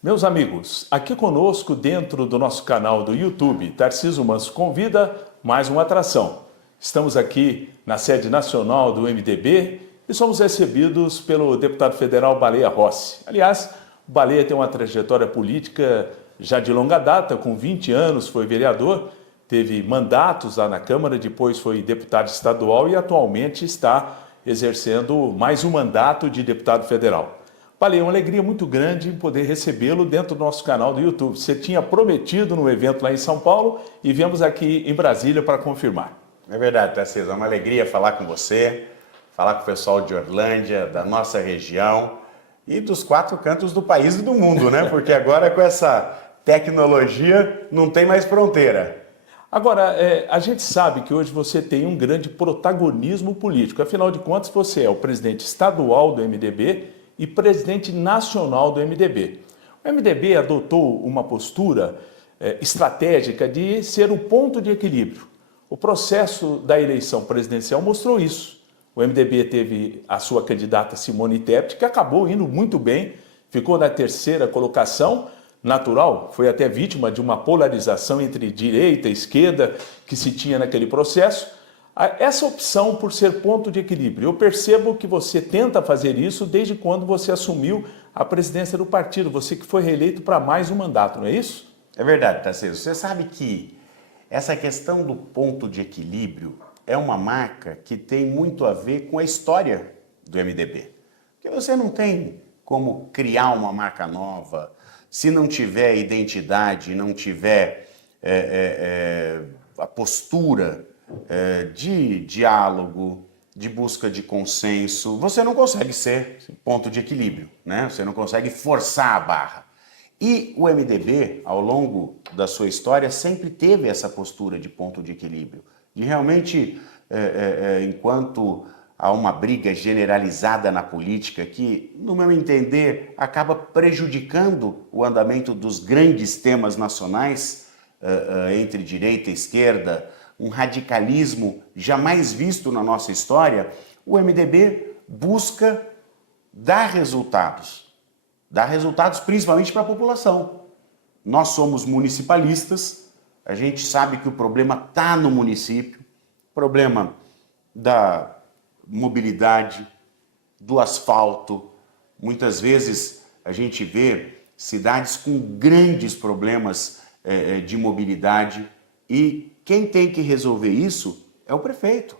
Meus amigos, aqui conosco dentro do nosso canal do YouTube, Tarcísio Manso Convida, mais uma atração. Estamos aqui na sede nacional do MDB e somos recebidos pelo deputado federal Baleia Rossi. Aliás, o Baleia tem uma trajetória política já de longa data, com 20 anos foi vereador, teve mandatos lá na Câmara, depois foi deputado estadual e atualmente está exercendo mais um mandato de deputado federal. Baleia, é uma alegria muito grande poder recebê-lo dentro do nosso canal do YouTube. Você tinha prometido no evento lá em São Paulo e viemos aqui em Brasília para confirmar. É verdade, Tarcísio, é uma alegria falar com você, falar com o pessoal de Orlândia, da nossa região e dos 4 cantos do país e do mundo, né? Porque agora com essa tecnologia não tem mais fronteira. Agora, a gente sabe que hoje você tem um grande protagonismo político. Afinal de contas, você é o presidente estadual do MDB e presidente nacional do MDB. O MDB adotou uma postura estratégica de ser o ponto de equilíbrio. O processo da eleição presidencial mostrou isso. O MDB teve a sua candidata Simone Tebet, que acabou indo muito bem, ficou na 3ª colocação, natural, foi até vítima de uma polarização entre direita e esquerda que se tinha naquele processo. Essa opção por ser ponto de equilíbrio, eu percebo que você tenta fazer isso desde quando você assumiu a presidência do partido, você que foi reeleito para mais um mandato, não é isso? É verdade, Tarcísio. Você sabe que essa questão do ponto de equilíbrio é uma marca que tem muito a ver com a história do MDB. Porque você não tem como criar uma marca nova se não tiver identidade, não tiver a postura de diálogo, de busca de consenso. Você não consegue ser ponto de equilíbrio, né? Você não consegue forçar a barra. E o MDB, ao longo da sua história, sempre teve essa postura de ponto de equilíbrio, de realmente, enquanto há uma briga generalizada na política que, no meu entender, acaba prejudicando o andamento dos grandes temas nacionais entre direita e esquerda, um radicalismo jamais visto na nossa história, o MDB busca dar resultados principalmente para a população. Nós somos municipalistas, a gente sabe que o problema está no município, problema da mobilidade, do asfalto. Muitas vezes a gente vê cidades com grandes problemas de mobilidade e quem tem que resolver isso é o prefeito.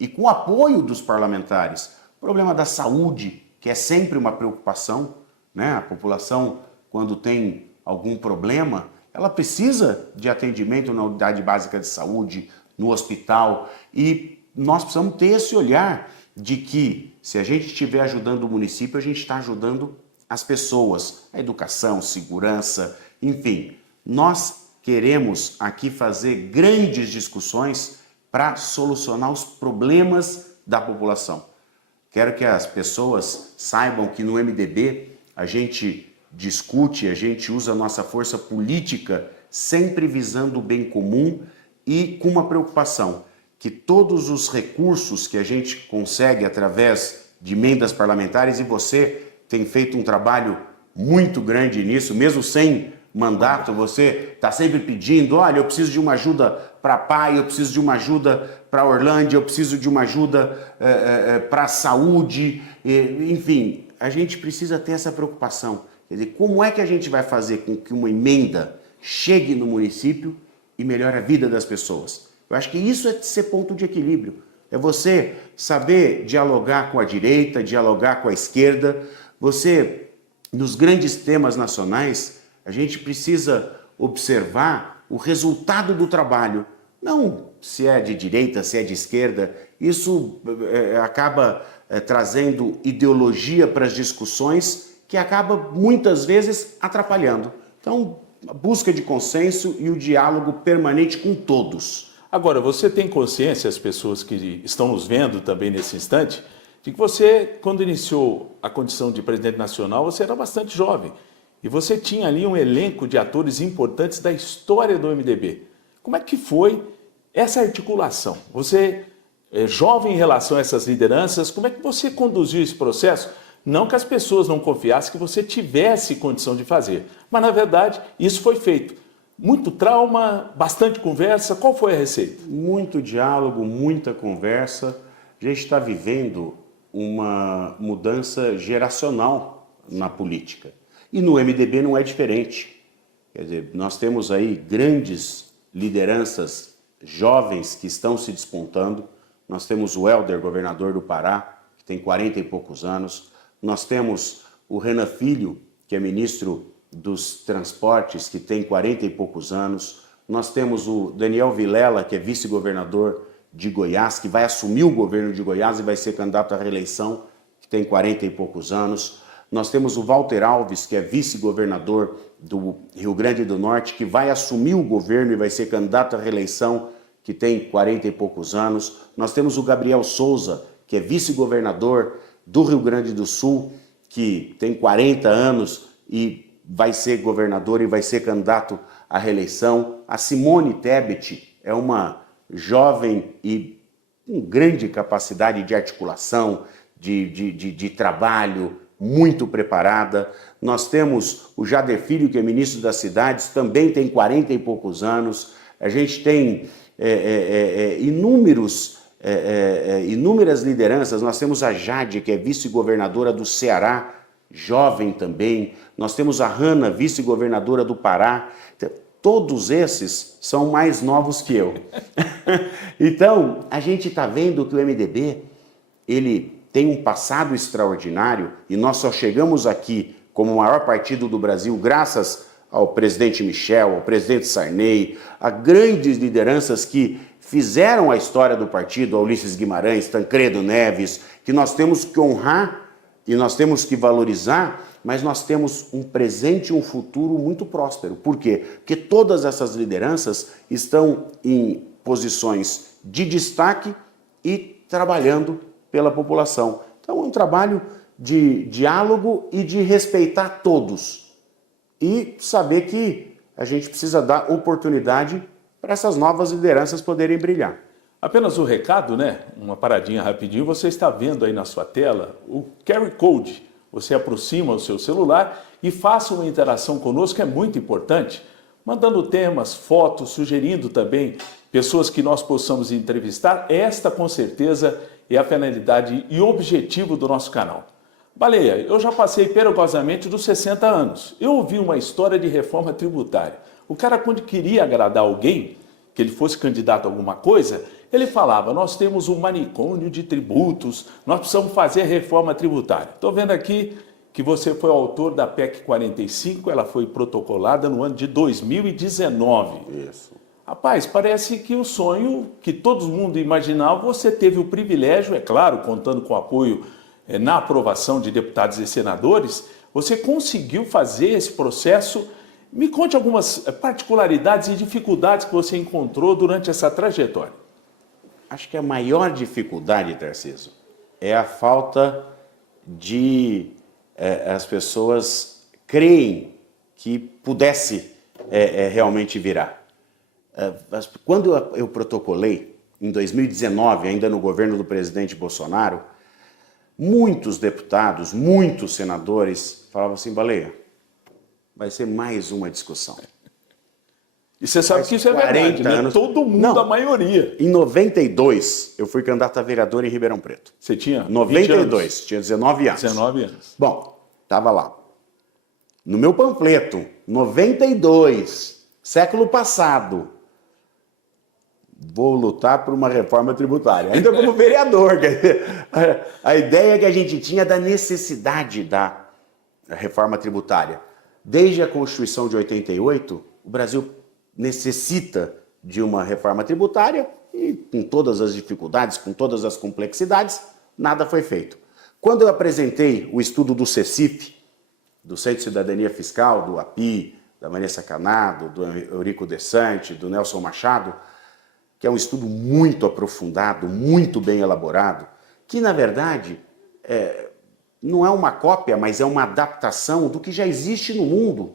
E com o apoio dos parlamentares. O problema da saúde, que é sempre uma preocupação, né? A população, quando tem algum problema, ela precisa de atendimento na unidade básica de saúde, no hospital. E nós precisamos ter esse olhar de que, se a gente estiver ajudando o município, a gente está ajudando as pessoas, a educação, segurança, enfim. Nós queremos aqui fazer grandes discussões para solucionar os problemas da população. Quero que as pessoas saibam que no MDB a gente discute, a gente usa a nossa força política sempre visando o bem comum e com uma preocupação, que todos os recursos que a gente consegue através de emendas parlamentares, e você tem feito um trabalho muito grande nisso, mesmo sem mandato, você está sempre pedindo, olha, eu preciso de uma ajuda para Pai, eu preciso de uma ajuda para Orlândia, eu preciso de uma ajuda para a saúde, enfim, a gente precisa ter essa preocupação. Quer dizer, como é que a gente vai fazer com que uma emenda chegue no município e melhore a vida das pessoas? Eu acho que isso é ser ponto de equilíbrio. É você saber dialogar com a direita, dialogar com a esquerda. Você, nos grandes temas nacionais, a gente precisa observar o resultado do trabalho. Não se é de direita, se é de esquerda. Isso acaba trazendo ideologia para as discussões que acaba muitas vezes atrapalhando. Então, a busca de consenso e o diálogo permanente com todos. Agora, você tem consciência, as pessoas que estão nos vendo também nesse instante, de que você, quando iniciou a condição de presidente nacional, você era bastante jovem. E você tinha ali um elenco de atores importantes da história do MDB. Como é que foi essa articulação? Você, jovem em relação a essas lideranças, como é que você conduziu esse processo? Não que as pessoas não confiassem que você tivesse condição de fazer, mas na verdade isso foi feito. Muito trauma, bastante conversa, qual foi a receita? Muito diálogo, muita conversa. A gente está vivendo uma mudança geracional na política. E no MDB não é diferente. Quer dizer, nós temos aí grandes lideranças jovens que estão se despontando. Nós temos o Helder, governador do Pará, que tem 40 e poucos anos. Nós temos o Renan Filho, que é ministro dos Transportes, que tem 40 e poucos anos. Nós temos o Daniel Vilela, que é vice-governador de Goiás, que vai assumir o governo de Goiás e vai ser candidato à reeleição, que tem 40 e poucos anos. Nós temos o Walter Alves, que é vice-governador do Rio Grande do Norte, que vai assumir o governo e vai ser candidato à reeleição, que tem 40 e poucos anos. Nós temos o Gabriel Souza, que é vice-governador do Rio Grande do Sul, que tem 40 anos e vai ser governador e vai ser candidato à reeleição. A Simone Tebet é uma jovem e com grande capacidade de articulação, de trabalho, muito preparada. Nós temos o Jader Filho, que é ministro das Cidades, também tem 40 e poucos anos. A gente tem inúmeras lideranças. Nós temos a Jade, que é vice-governadora do Ceará, jovem também. Nós temos a Hanna, vice-governadora do Pará. Todos esses são mais novos que eu. Então, a gente está vendo que o MDB, ele tem um passado extraordinário e nós só chegamos aqui como o maior partido do Brasil graças ao presidente Michel, ao presidente Sarney, a grandes lideranças que fizeram a história do partido, a Ulisses Guimarães, Tancredo Neves, que nós temos que honrar e nós temos que valorizar, mas nós temos um presente e um futuro muito próspero. Por quê? Porque todas essas lideranças estão em posições de destaque e trabalhando pela população. Então é um trabalho de diálogo e de respeitar todos. E saber que a gente precisa dar oportunidade para essas novas lideranças poderem brilhar. Apenas um recado, né? Uma paradinha rapidinho. Você está vendo aí na sua tela o QR Code. Você aproxima o seu celular e faça uma interação conosco, é muito importante. Mandando temas, fotos, sugerindo também pessoas que nós possamos entrevistar. Esta, com certeza, é a finalidade e objetivo do nosso canal. Baleia, eu já passei perigosamente dos 60 anos. Eu ouvi uma história de reforma tributária. O cara, quando queria agradar alguém, que ele fosse candidato a alguma coisa, ele falava, nós temos um manicômio de tributos, nós precisamos fazer reforma tributária. Estou vendo aqui que você foi o autor da PEC 45, ela foi protocolada no ano de 2019. Isso. Rapaz, parece que o sonho que todo mundo imaginava, você teve o privilégio, é claro, contando com o apoio na aprovação de deputados e senadores, você conseguiu fazer esse processo. Me conte algumas particularidades e dificuldades que você encontrou durante essa trajetória. Acho que a maior dificuldade, Tarcísio, é a falta de as pessoas creem que pudesse realmente virar. Quando eu protocolei, em 2019, ainda no governo do presidente Bolsonaro, muitos deputados, muitos senadores falavam assim, Baleia, vai ser mais uma discussão. E você sabe que isso é verdade, né? Anos. Todo mundo, Não, a maioria. Em 92, eu fui candidato a vereador em Ribeirão Preto. Você tinha 92, tinha 19 anos. 19 anos. Bom, estava lá. No meu panfleto, 92, século passado, vou lutar por uma reforma tributária. Ainda como vereador. A ideia que a gente tinha da necessidade da reforma tributária. Desde a Constituição de 88, o Brasil necessita de uma reforma tributária e com todas as dificuldades, com todas as complexidades, nada foi feito. Quando eu apresentei o estudo do CECIF, do Centro de Cidadania Fiscal, do API, da Vanessa Canado, do Eurico Desante, do Nelson Machado, que é um estudo muito aprofundado, muito bem elaborado, que na verdade não é uma cópia, mas é uma adaptação do que já existe no mundo.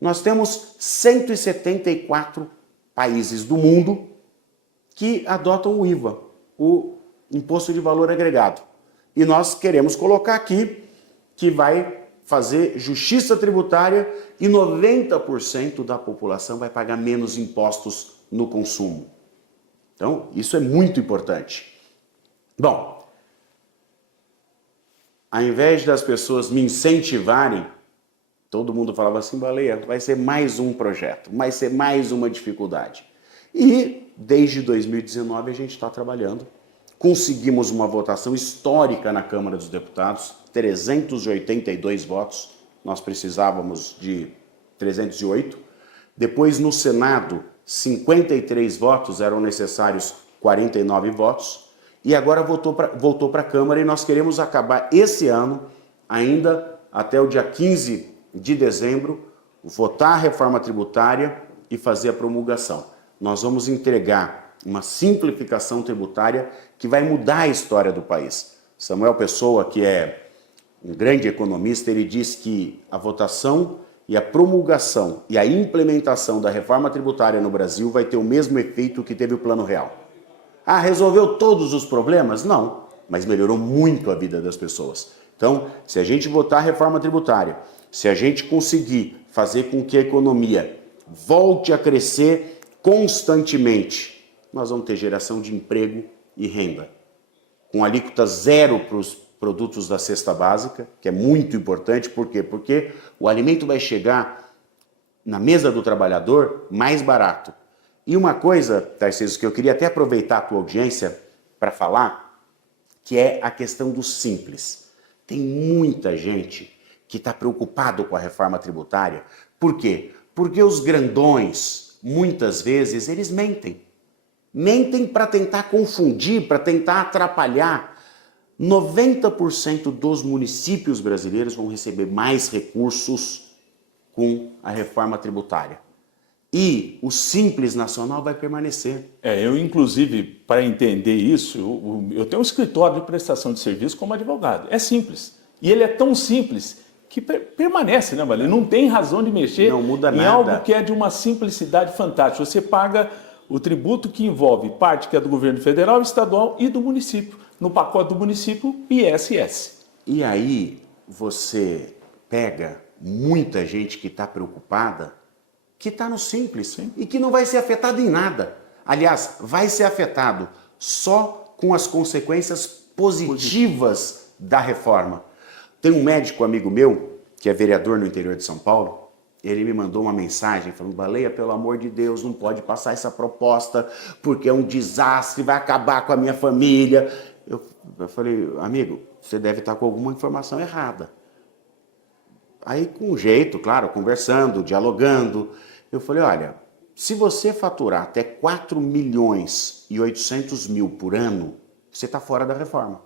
Nós temos 174 países do mundo que adotam o IVA, o Imposto de Valor Agregado. E nós queremos colocar aqui que vai fazer justiça tributária e 90% da população vai pagar menos impostos no consumo. Então, isso é muito importante. Bom, ao invés das pessoas me incentivarem, todo mundo falava assim, Baleia, vai ser mais um projeto, vai ser mais uma dificuldade. E desde 2019 a gente está trabalhando. Conseguimos uma votação histórica na Câmara dos Deputados, 382 votos, nós precisávamos de 308. Depois no Senado, 53 votos, eram necessários 49 votos. E agora voltou para a Câmara e nós queremos acabar esse ano, ainda até o dia 15 de dezembro, votar a reforma tributária e fazer a promulgação. Nós vamos entregar uma simplificação tributária que vai mudar a história do país. Samuel Pessoa, que é um grande economista, ele diz que a votação e a promulgação e a implementação da reforma tributária no Brasil vai ter o mesmo efeito que teve o Plano Real. Ah, resolveu todos os problemas? Não, mas melhorou muito a vida das pessoas. Então, se a gente votar a reforma tributária, se a gente conseguir fazer com que a economia volte a crescer constantemente, nós vamos ter geração de emprego e renda. Com alíquota zero para os produtos da cesta básica, que é muito importante. Por quê? Porque o alimento vai chegar na mesa do trabalhador mais barato. E uma coisa, Tarcísio, que eu queria até aproveitar a tua audiência para falar, que é a questão do simples. Tem muita gente que está preocupado com a reforma tributária. Por quê? Porque os grandões, muitas vezes, eles mentem. Mentem para tentar confundir, para tentar atrapalhar. 90% dos municípios brasileiros vão receber mais recursos com a reforma tributária. E o Simples Nacional vai permanecer. Eu, inclusive, para entender isso, eu tenho um escritório de prestação de serviço como advogado. É simples. E ele é tão simples que permanece, né, Baleia? Não tem razão de mexer Não muda em nada. algo que é de uma simplicidade fantástica. Você paga o tributo que envolve parte que é do governo federal, estadual e do município. No pacote do município, ISS. E aí você pega muita gente que está preocupada, que está no Simples. Sim. E que não vai ser afetado em nada. Aliás, vai ser afetado só com as consequências positivas da reforma. Tem um médico amigo meu, que é vereador no interior de São Paulo, ele me mandou uma mensagem falando, Baleia, pelo amor de Deus, não pode passar essa proposta, porque é um desastre, vai acabar com a minha família. Eu falei, amigo, você deve estar com alguma informação errada. Aí, com jeito, claro, conversando, dialogando, eu falei, olha, se você faturar até 4 milhões e 800 mil por ano, você está fora da reforma.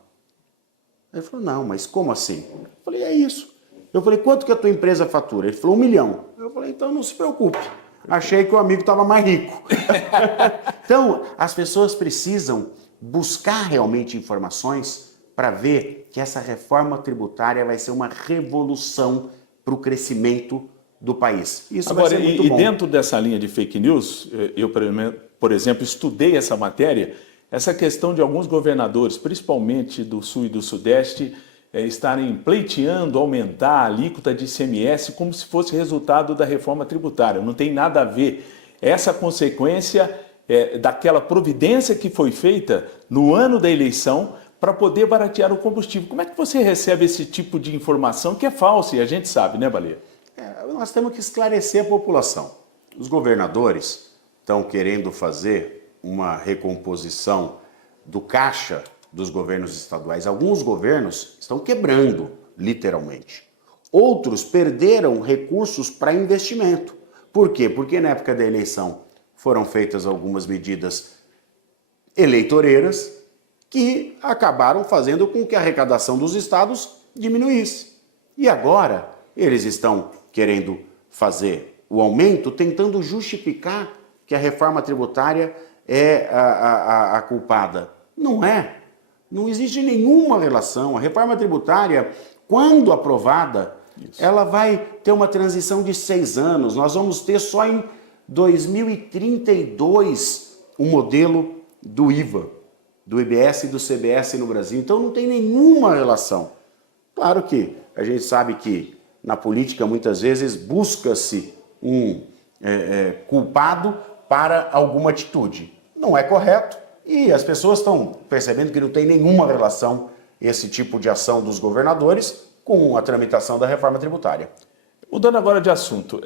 Ele falou, não, mas como assim? Eu falei, é isso. Eu falei, quanto que a tua empresa fatura? Ele falou, 1 milhão. Eu falei, então não se preocupe. Achei que o amigo estava mais rico. Então, as pessoas precisam buscar realmente informações para ver que essa reforma tributária vai ser uma revolução para o crescimento do país. Isso agora, vai ser muito bom. E dentro dessa linha de fake news, eu, por exemplo, estudei essa matéria, essa questão de alguns governadores, principalmente do Sul e do Sudeste, estarem pleiteando aumentar a alíquota de ICMS como se fosse resultado da reforma tributária. Não tem nada a ver. Essa consequência daquela providência que foi feita no ano da eleição para poder baratear o combustível. Como é que você recebe esse tipo de informação que é falsa e a gente sabe, né, Baleia? Nós temos que esclarecer a população. Os governadores estão querendo fazer uma recomposição do caixa dos governos estaduais. Alguns governos estão quebrando, literalmente. Outros perderam recursos para investimento. Por quê? Porque na época da eleição foram feitas algumas medidas eleitoreiras que acabaram fazendo com que a arrecadação dos estados diminuísse. E agora eles estão querendo fazer o aumento, tentando justificar que a reforma tributária é a culpada. Não é. Não existe nenhuma relação. A reforma tributária, quando aprovada, ela vai ter uma transição de 6 anos. Nós vamos ter só em 2032 o modelo do IVA, do IBS e do CBS no Brasil. Então não tem nenhuma relação. Claro que a gente sabe que na política muitas vezes busca-se um culpado para alguma atitude. Não é correto e as pessoas estão percebendo que não tem nenhuma relação esse tipo de ação dos governadores com a tramitação da reforma tributária. Mudando agora de assunto,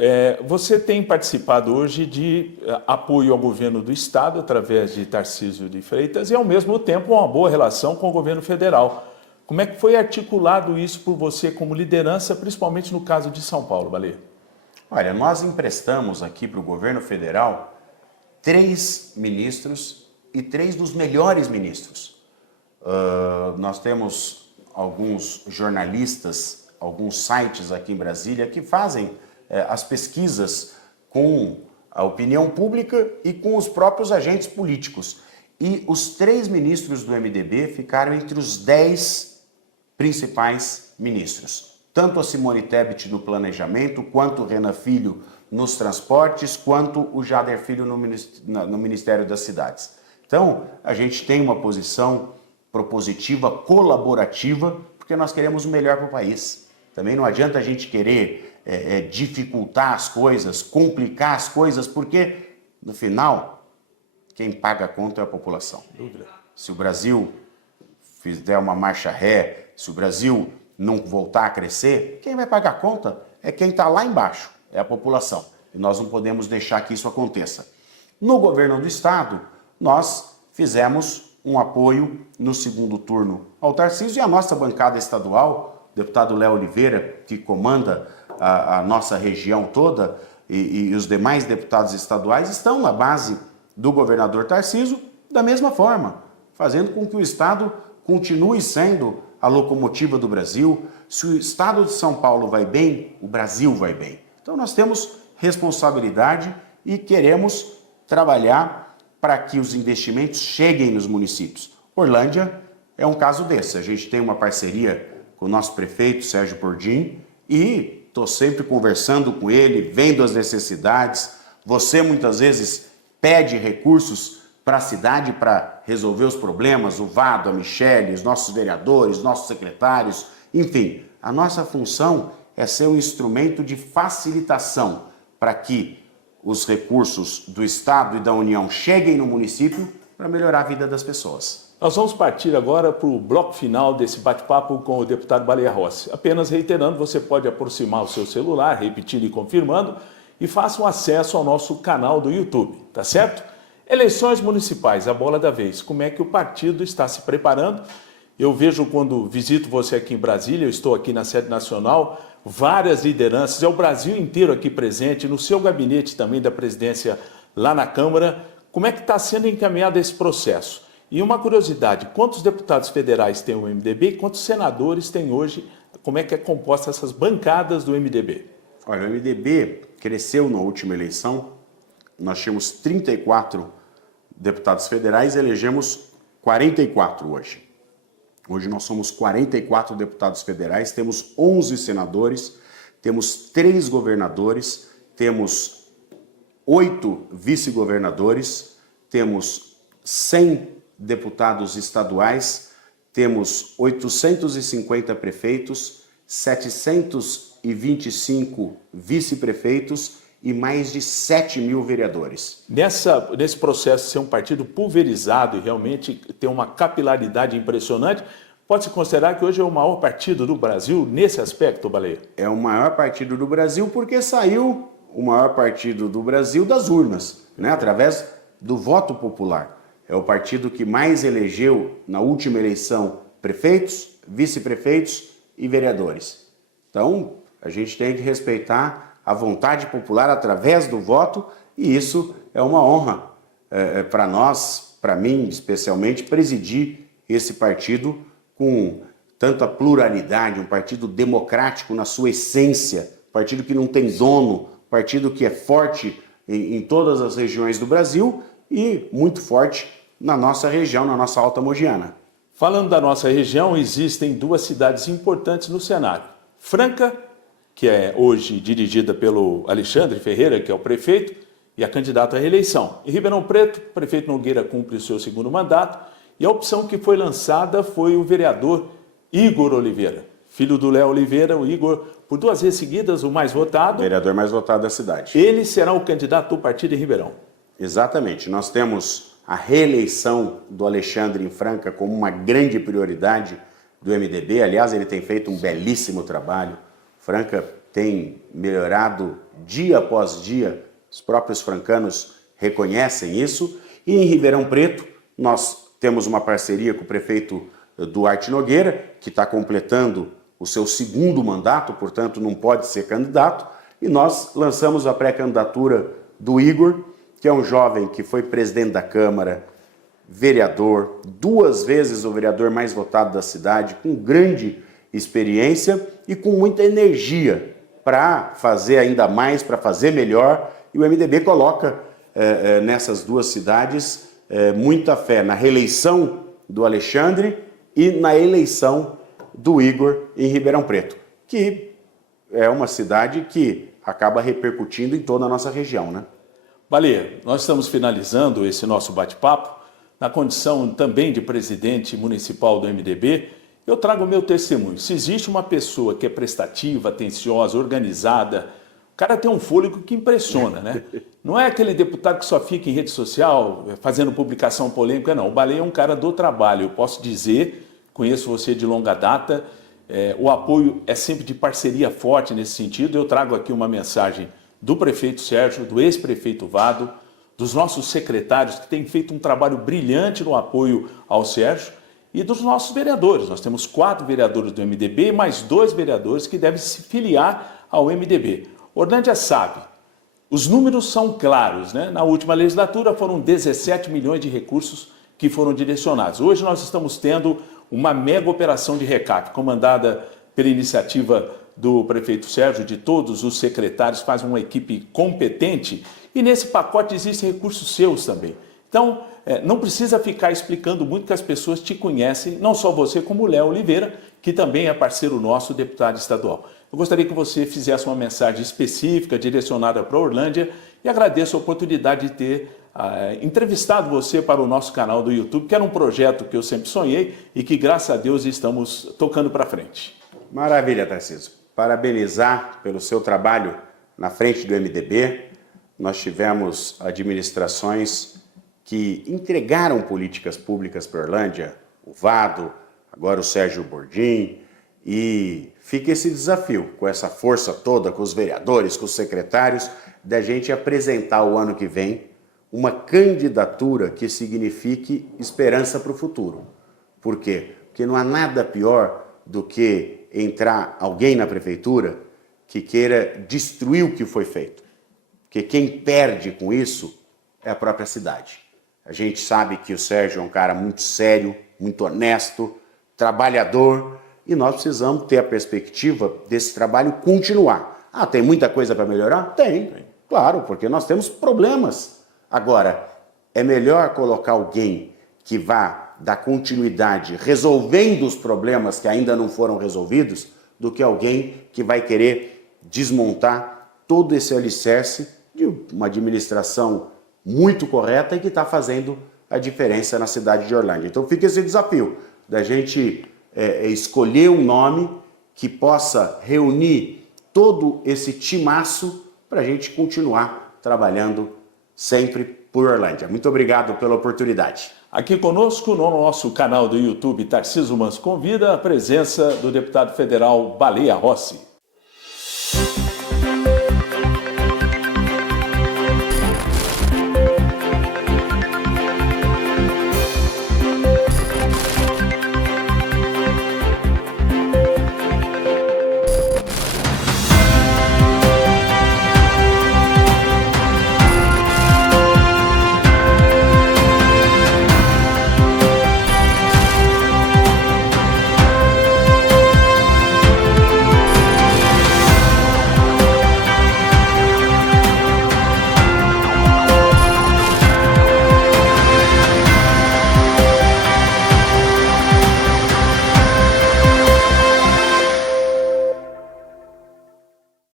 você tem participado hoje de apoio ao governo do Estado através de Tarcísio de Freitas e, ao mesmo tempo, uma boa relação com o governo federal. Como é que foi articulado isso por você como liderança, principalmente no caso de São Paulo, Baleia? Olha, nós emprestamos aqui para o governo federal 3 ministros e 3 dos melhores ministros. Nós temos alguns jornalistas, alguns sites aqui em Brasília que fazem as pesquisas com a opinião pública e com os próprios agentes políticos. E os 3 ministros do MDB ficaram entre os 10 principais ministros. Tanto a Simone Tebet no planejamento, quanto o Renan Filho nos transportes, quanto o Jader Filho no Ministério das Cidades. Então, a gente tem uma posição propositiva, colaborativa, porque nós queremos o melhor para o país. Também não adianta a gente querer dificultar as coisas, complicar as coisas, porque, no final, quem paga a conta é a população. Se o Brasil fizer uma marcha ré, se o Brasil não voltar a crescer, quem vai pagar a conta é quem está lá embaixo, é a população. E nós não podemos deixar que isso aconteça. No governo do Estado, nós fizemos um apoio no segundo turno ao Tarcísio e a nossa bancada estadual, o deputado Léo Oliveira, que comanda a nossa região toda, e os demais deputados estaduais estão na base do governador Tarcísio da mesma forma, fazendo com que o Estado continue sendo a locomotiva do Brasil. Se o Estado de São Paulo vai bem, o Brasil vai bem. Então nós temos responsabilidade e queremos trabalhar para que os investimentos cheguem nos municípios. Orlândia é um caso desse. A gente tem uma parceria com o nosso prefeito, Sérgio Pordim, e estou sempre conversando com ele, vendo as necessidades. Você muitas vezes pede recursos para a cidade para resolver os problemas, o Vado, a Michele, os nossos vereadores, nossos secretários, enfim, a nossa função é ser um instrumento de facilitação para que os recursos do Estado e da União cheguem no município para melhorar a vida das pessoas. Nós vamos partir agora para o bloco final desse bate-papo com o deputado Baleia Rossi. Apenas reiterando, você pode aproximar o seu celular, repetindo e confirmando, e faça um acesso ao nosso canal do YouTube, tá certo? Eleições municipais, a bola da vez. Como é que o partido está se preparando? Eu vejo quando visito você aqui em Brasília, eu estou aqui na sede nacional, várias lideranças, é o Brasil inteiro aqui presente, no seu gabinete também da presidência lá na Câmara. Como é que está sendo encaminhado esse processo? E uma curiosidade, quantos deputados federais tem o MDB e quantos senadores tem hoje? Como é que é composta essas bancadas do MDB? Olha, o MDB cresceu na última eleição, nós tínhamos 34 deputados federais, elegemos 44 hoje. Hoje nós somos 44 deputados federais, temos 11 senadores, temos 3 governadores, temos 8 vice-governadores, temos 100 deputados estaduais, temos 850 prefeitos, 725 vice-prefeitos e mais de 7 mil vereadores. Nesse processo de ser um partido pulverizado e realmente ter uma capilaridade impressionante, pode-se considerar que hoje é o maior partido do Brasil nesse aspecto, Baleia? É o maior partido do Brasil porque saiu o maior partido do Brasil das urnas, né? Através do voto popular. É o partido que mais elegeu na última eleição prefeitos, vice-prefeitos e vereadores. Então, a gente tem que respeitar a vontade popular através do voto e isso é uma honra para nós, para mim especialmente, presidir esse partido com tanta pluralidade, um partido democrático na sua essência, partido que não tem dono, partido que é forte em todas as regiões do Brasil e muito forte na nossa região, na nossa Alta Mogiana. Falando da nossa região, existem 2 cidades importantes no cenário. Franca, que é hoje dirigida pelo Alexandre Ferreira, que é o prefeito, e a candidata à reeleição. Em Ribeirão Preto, o prefeito Nogueira cumpre o seu 2º mandato, e a opção que foi lançada foi o vereador Igor Oliveira, filho do Léo Oliveira, o Igor, por 2 vezes seguidas, o mais votado. Vereador mais votado da cidade. Ele será o candidato do partido em Ribeirão. Exatamente. Nós temos a reeleição do Alexandre em Franca como uma grande prioridade do MDB. Aliás, ele tem feito um belíssimo trabalho. Franca tem melhorado dia após dia. Os próprios francanos reconhecem isso. E em Ribeirão Preto, nós temos uma parceria com o prefeito Duarte Nogueira, que está completando o seu 2º mandato, portanto não pode ser candidato. E nós lançamos a pré-candidatura do Igor, que é um jovem que foi presidente da Câmara, vereador, 2 vezes o vereador mais votado da cidade, com grande experiência e com muita energia para fazer ainda mais, para fazer melhor. E o MDB coloca nessas 2 cidades muita fé na reeleição do Alexandre e na eleição do Igor em Ribeirão Preto, que é uma cidade que acaba repercutindo em toda a nossa região, né? Baleia, nós estamos finalizando esse nosso bate-papo na condição também de presidente municipal do MDB. Eu trago o meu testemunho. Se existe uma pessoa que é prestativa, atenciosa, organizada, o cara tem um fôlego que impressiona, né? Não é aquele deputado que só fica em rede social fazendo publicação polêmica, não. O Baleia é um cara do trabalho, eu posso dizer, conheço você de longa data, o apoio é sempre de parceria forte nesse sentido. Eu trago aqui uma mensagem do prefeito Sérgio, do ex-prefeito Vado, dos nossos secretários que têm feito um trabalho brilhante no apoio ao Sérgio e dos nossos vereadores. Nós temos 4 vereadores do MDB e mais 2 vereadores que devem se filiar ao MDB. Orlândia sabe, os números são claros, né? Na última legislatura foram 17 milhões de recursos que foram direcionados. Hoje nós estamos tendo uma mega operação de recap, comandada pela iniciativa do prefeito Sérgio, de todos os secretários, faz uma equipe competente e nesse pacote existem recursos seus também. Então, não precisa ficar explicando muito que as pessoas te conhecem, não só você, como o Léo Oliveira, que também é parceiro nosso, deputado estadual. Eu gostaria que você fizesse uma mensagem específica, direcionada para a Orlândia, e agradeço a oportunidade de ter entrevistado você para o nosso canal do YouTube, que era um projeto que eu sempre sonhei e que, graças a Deus, estamos tocando para frente. Maravilha, Tarcísio. Parabenizar pelo seu trabalho na frente do MDB. Nós tivemos administrações que entregaram políticas públicas para a Orlândia, o Vado, agora o Sérgio Bordim, e fica esse desafio, com essa força toda, com os vereadores, com os secretários, da gente apresentar o ano que vem uma candidatura que signifique esperança para o futuro. Por quê? Porque não há nada pior do que entrar alguém na prefeitura que queira destruir o que foi feito. Porque quem perde com isso é a própria cidade. A gente sabe que o Sérgio é um cara muito sério, muito honesto, trabalhador, e nós precisamos ter a perspectiva desse trabalho continuar. Ah, tem muita coisa para melhorar? Tem, claro, porque nós temos problemas. Agora, é melhor colocar alguém que vá dar continuidade resolvendo os problemas que ainda não foram resolvidos do que alguém que vai querer desmontar todo esse alicerce de uma administração muito correta e que está fazendo a diferença na cidade de Orlândia. Então fica esse desafio da gente escolher um nome que possa reunir todo esse timaço para a gente continuar trabalhando sempre por Orlândia. Muito obrigado pela oportunidade. Aqui conosco, no nosso canal do YouTube, Tarcísio Manso Convida, a presença do deputado federal Baleia Rossi.